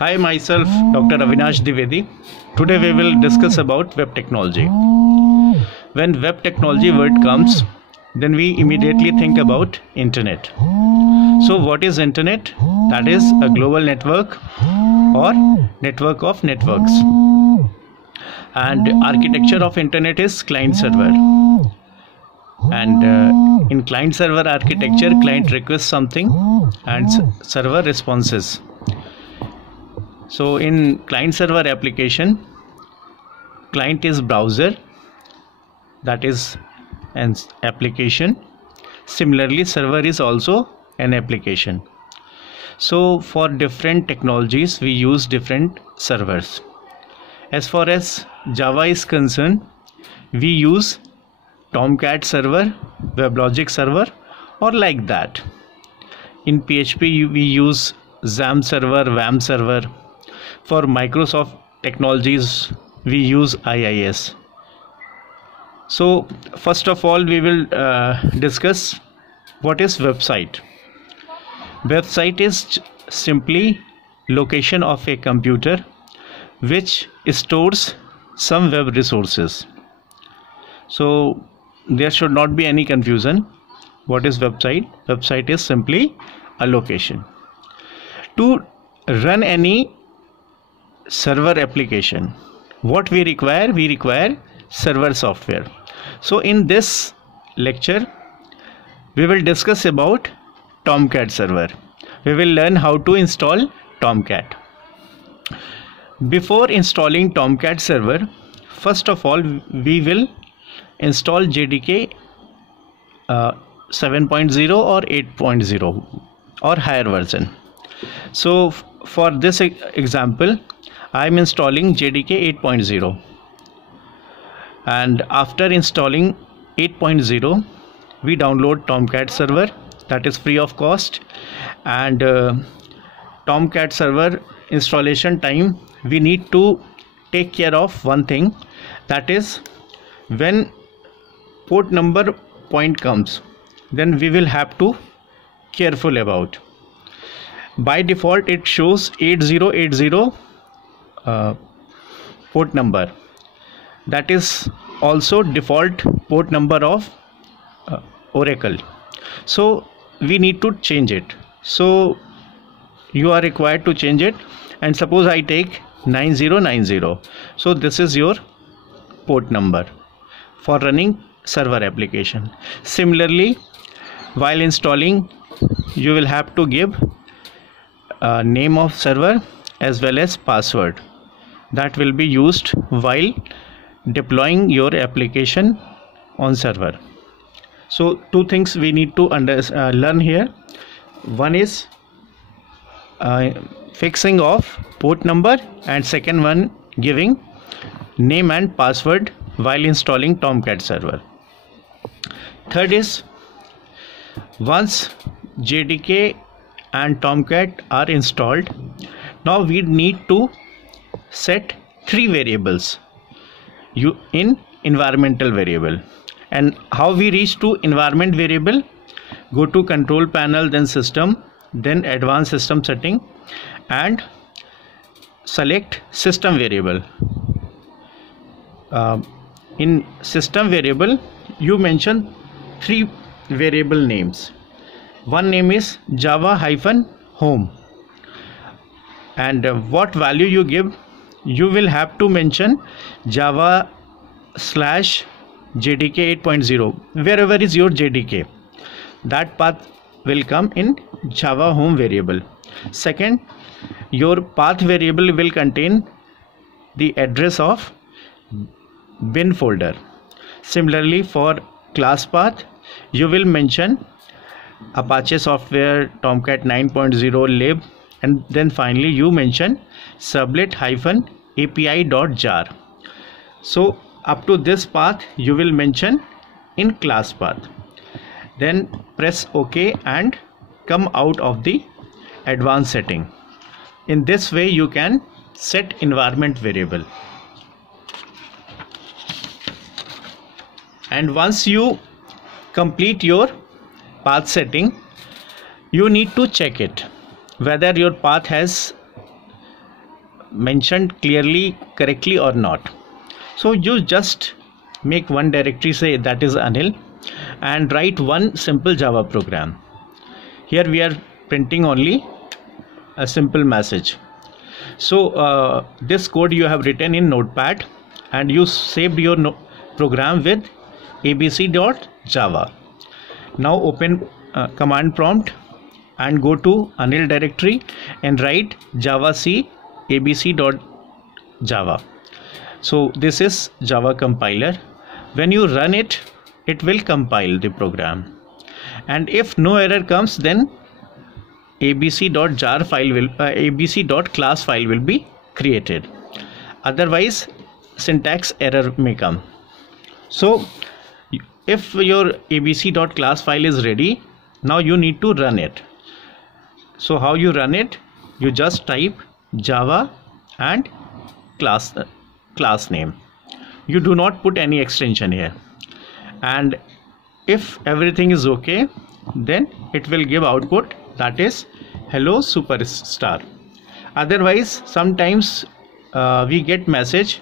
Hi, myself Dr. Avinash Dwivedi. Today we will discuss about web technology. When web technology word comes, then we immediately think about internet. So what is internet? That is a global network or network of networks. And architecture of internet is client server. And in client server architecture, client requests something and server responses. So in client server application, client is browser, that is an application. Similarly, server is also an application. So for different technologies we use different servers. As far as Java is concerned, we use Tomcat server, WebLogic server, or like that. In PHP we use XAMPP server, WAMP server. For Microsoft technologies we use IIS. So first of all we will discuss what is website. Website is simply location of a computer which stores some web resources. So there should not be any confusion. What is website? Website is simply a location. To run any server application, what we require server software. So in this lecture we will discuss about Tomcat server. We will learn how to install Tomcat. Before installing Tomcat server, first of all we will install JDK 7.0 or 8.0 or higher version. So for this example I am installing JDK 8.0, and after installing 8.0 we download Tomcat server, that is free of cost. And Tomcat server installation time, we need to take care of one thing, that is when port number point comes, then we will have to careful about. By default it shows 8080 port number, that is also default port number of Oracle. So we need to change it. So you are required to change it, and suppose I take 9090. So this is your port number for running server application. Similarly, while installing you will have to give name of server as well as password that will be used while deploying your application on server. So two things we need to learn here. One is fixing of port number, and second one giving name and password while installing Tomcat server. Third is, once JDK and Tomcat are installed, now we need to set three variables in environmental variable. And how we reach to environment variable? Go to control panel, then system, then advanced system setting, and select system variable. In system variable you mention three variable names. One name is java-home, and what value you give, you will have to mention java /JDK 8.0, wherever is your JDK, that path will come in java home variable. Second, your path variable will contain the address of bin folder. Similarly, for class path you will mention Apache software Tomcat 9.0 lib, and then finally you mention sublet-api.jar. So up to this path you will mention in class path. Then press OK and come out of the advanced setting. In this way you can set environment variable. And once you complete your path setting, you need to check it whether your path has mentioned clearly, correctly or not. So you just make one directory, say that is Anil, and write one simple Java program. Here we are printing only a simple message. So this code you have written in Notepad, and you saved your program with abc.java. Now open command prompt and go to Anil directory and write javac abc.java. So this is Java compiler. When you run it, it will compile the program, and if no error comes, then abc.jar file will abc.class file will be created. Otherwise syntax error may come. So if your abc.class file is ready, now you need to run it. So how you run it? You just type Java and class name. You do not put any extension here, and if everything is okay, then it will give output, that is hello superstar. Otherwise sometimes we get message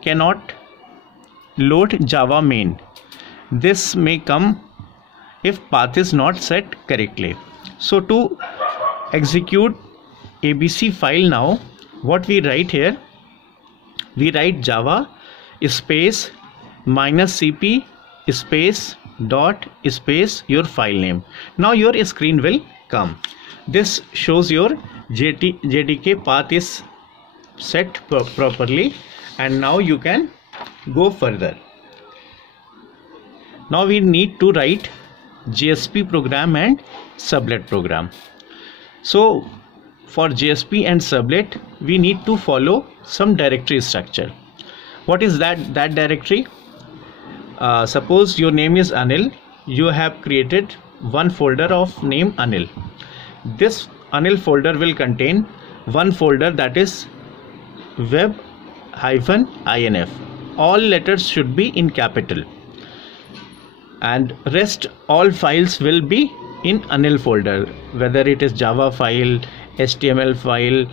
cannot load Java main. This may come if path is not set correctly. So to execute ABC file, now what we write here, we write Java space -cp space dot space your file name. Now your screen will come. This shows your JDK path is set properly, and now you can go further. Now we need to write JSP program and sublet program. So for JSP and sublet, we need to follow some directory structure. What is that directory? Suppose your name is Anil, you have created one folder of name Anil. This Anil folder will contain one folder, that is web-inf. All letters should be in capital, and rest all files will be in Anil folder, whether it is Java file, HTML file,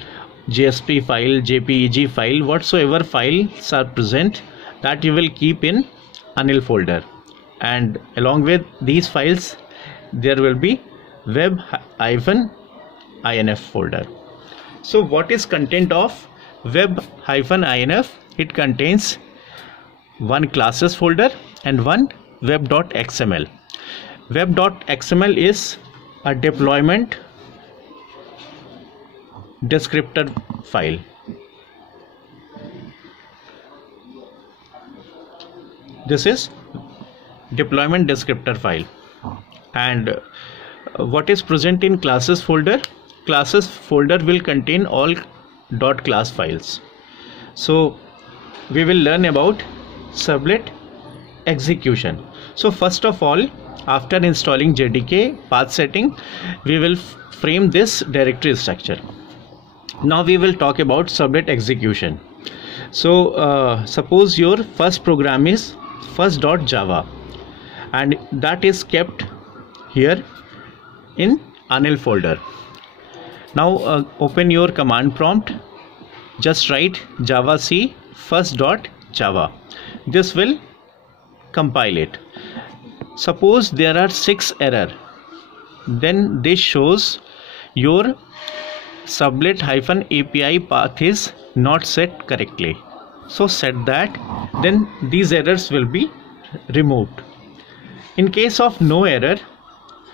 JSP file, JPEG file, whatsoever files are present, that you will keep in Anil folder, and along with these files there will be web-inf folder. So what is content of web-inf? It contains one classes folder and one web.xml. Web.xml is a deployment descriptor file. This is deployment descriptor file. And what is present in classes folder? Classes folder will contain all .class files. So we will learn about sublet execution. So first of all, after installing JDK path setting, we will frame this directory structure. Now we will talk about sublet execution. So suppose your first program is first.java, and that is kept here in Anil folder. Now open your command prompt, just write javac first.java. This will compile it. Suppose there are 6 errors, then this shows your sublet-API path is not set correctly. So set that, then these errors will be removed. In case of no error,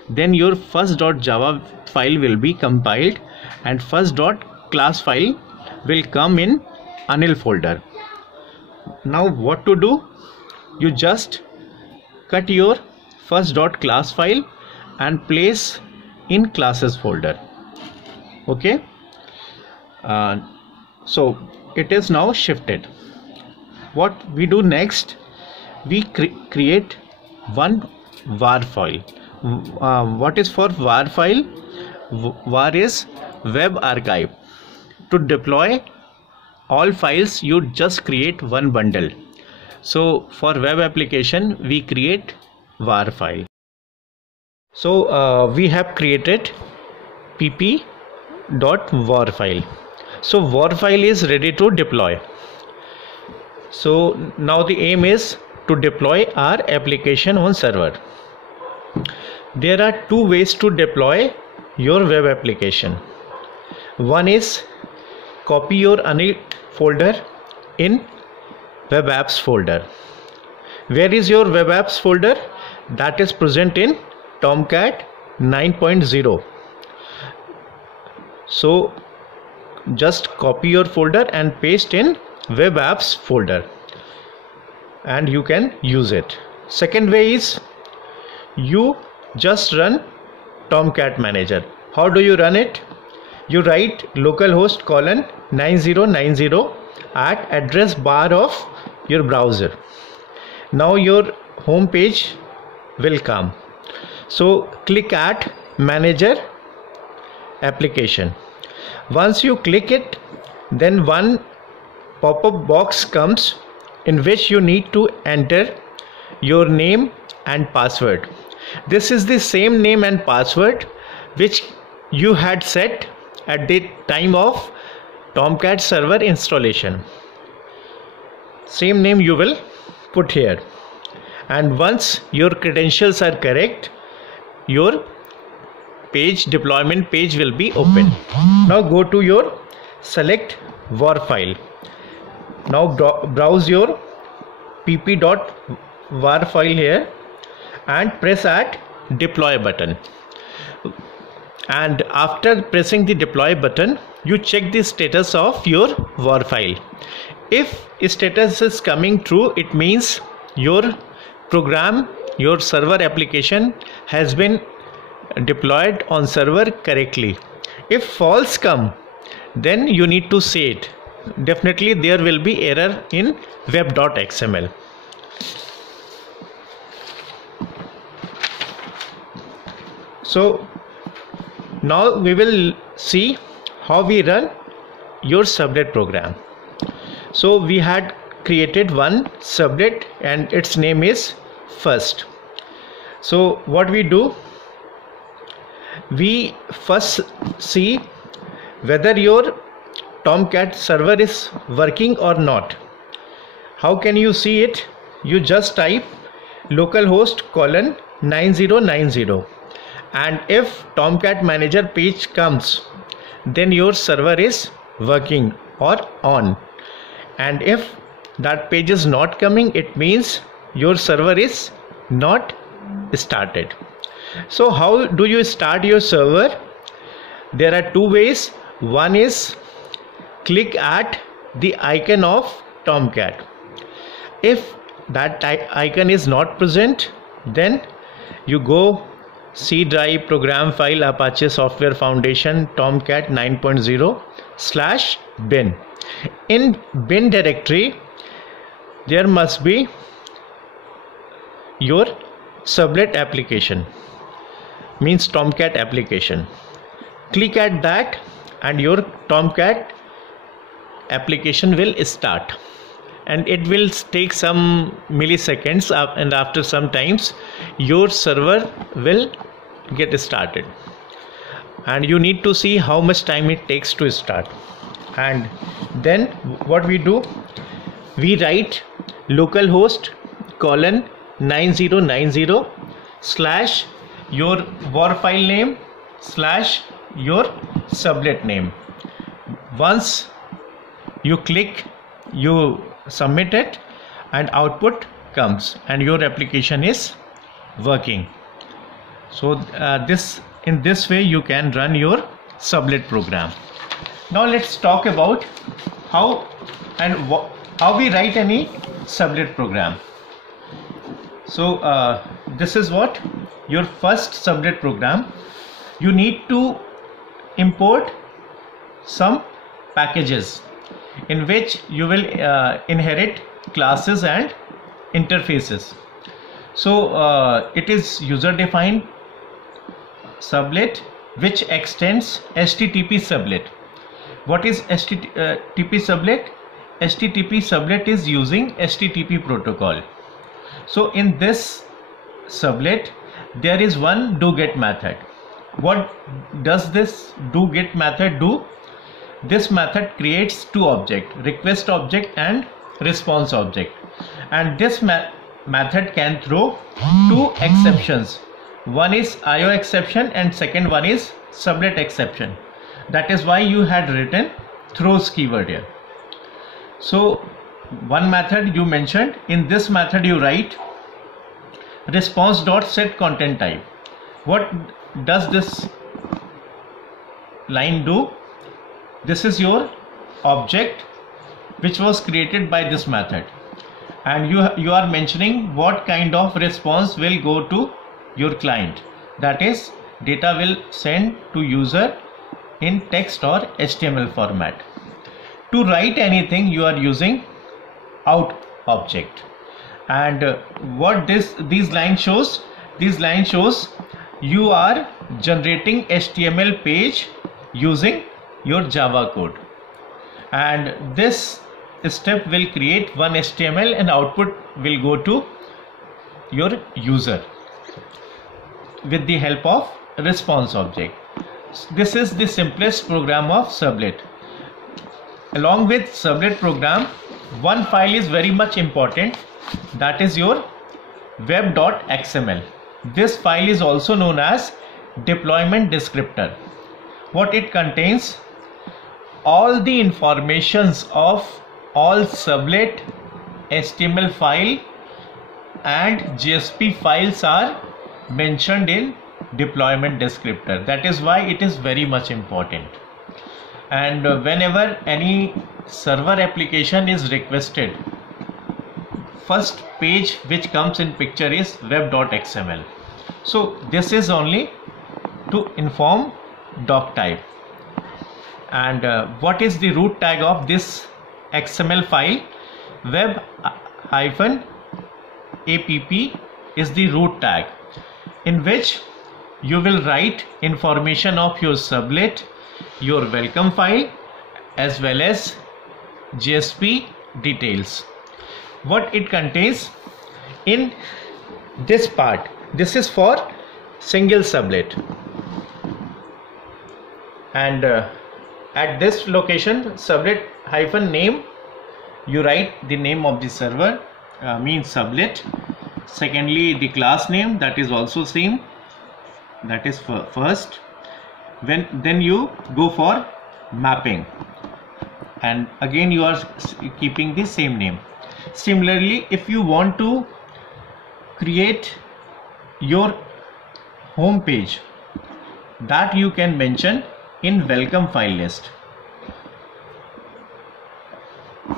then your first.java file will be compiled and first.class file will come in Anil folder. Now what to do? You just cut your first.class file and place in classes folder. Okay, so it is now shifted. What we do next? We create one var file. What is for var file? Var is web archive. To deploy all files, you just create one bundle. So for web application, we create var file. So we have created pp.var file. So war file is ready to deploy. So now the aim is to deploy our application on server. There are two ways to deploy your web application. One is copy your init folder in web apps folder. Where is your web apps folder? That is present in Tomcat 9.0. So just copy your folder and paste in web apps folder and you can use it. Second way is you just run Tomcat Manager. How do you run it? You write localhost :9090 at address bar of your browser. Now your home page will come. So click at Manager Application. Once you click it, then one pop-up box comes in which you need to enter your name and password. This is the same name and password which you had set at the time of Tomcat server installation. Same name you will put here, and once your credentials are correct, your deployment page will be open. Now go to your select war file. Now browse your pp.war file here and press at deploy button. And after pressing the deploy button, you check the status of your war file. If status is coming true, it means your program, your server application has been deployed on server correctly. If false come, then you need to say it. Definitely there will be error in web.xml. So now we will see how we run your sublet program. So we had created one sublet and its name is first. So what we do, we first see whether your Tomcat server is working or not. How can you see it? You just type localhost :9090, and if Tomcat Manager page comes, then your server is working or on, and if that page is not coming, it means your server is not started. So how do you start your server? There are two ways. One is click at the icon of Tomcat. If that icon is not present, then you go C drive, program file, Apache Software Foundation, Tomcat 9.0/bin. In bin directory, there must be your sublet application, means Tomcat application. Click at that and your Tomcat application will start, and it will take some milliseconds, and after some times your server will get started, and you need to see how much time it takes to start. And then what we do, we write localhost :9090/ your war file name / your sublet name. Once you click, you submit it, and output comes and your application is working. So in this way you can run your sublet program. Now let's talk about how we write any sublet program. So this is what your first sublet program. You need to import some packages in which you will inherit classes and interfaces. So it is user defined sublet which extends HTTP sublet. What is HTTP sublet? HTTP sublet is using HTTP protocol. So in this sublet there is one do get method. What does this do get method do? this method creates two objects, request object and response object, and this method can throw two exceptions. One is IO exception and second one is sublet exception. That is why you had written throws keyword here. So one method you mentioned, in this method you write response.setContentType. What does this line do? This is your object which was created by this method, and you are mentioning what kind of response will go to your client, that is data will send to user in text or HTML format. To write anything you are using out object, and what these lines shows, these line shows you are generating HTML page using your Java code, and this step will create one HTML and output will go to your user with the help of response object. This is the simplest program of Sublet. Along with Sublet program, one file is very much important, that is your web.xml. This file is also known as deployment descriptor. What it contains? All the informations of all Sublet HTML file and JSP files are mentioned in deployment descriptor. That is why it is very much important. And whenever any server application is requested, first page which comes in picture is web.xml. So this is only to inform doc type. And what is the root tag of this XML file? Web-app is the root tag, in which you will write information of your sublet, your welcome file, as well as JSP details. What it contains in this part, this is for single sublet, and at this location sublet -name, you write the name of the server, means sublet. Secondly, the class name, that is also same, that is first. Then you go for mapping, and again you are keeping the same name. Similarly, if you want to create your home page, that you can mention in welcome file list.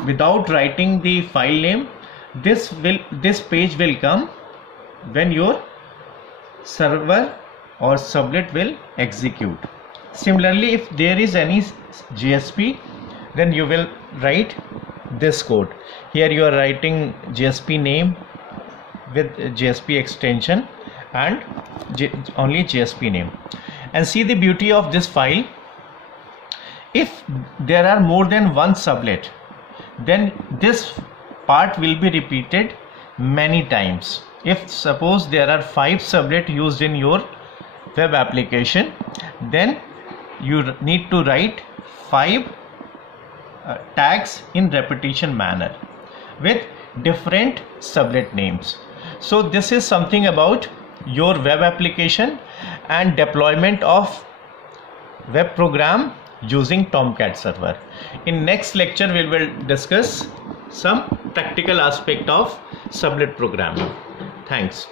Without writing the file name, this page will come when your server or sublet will execute. Similarly, if there is any JSP, then you will write this code. Here you are writing JSP name with JSP extension and only JSP name. And see the beauty of this file. If there are more than one sublet, then this part will be repeated many times. If suppose there are 5 sublet used in your web application, then you need to write 5 tags in repetition manner with different sublet names. So this is something about your web application and deployment of web program using Tomcat server. In next lecture we will discuss some practical aspect of sublet programming. Thanks.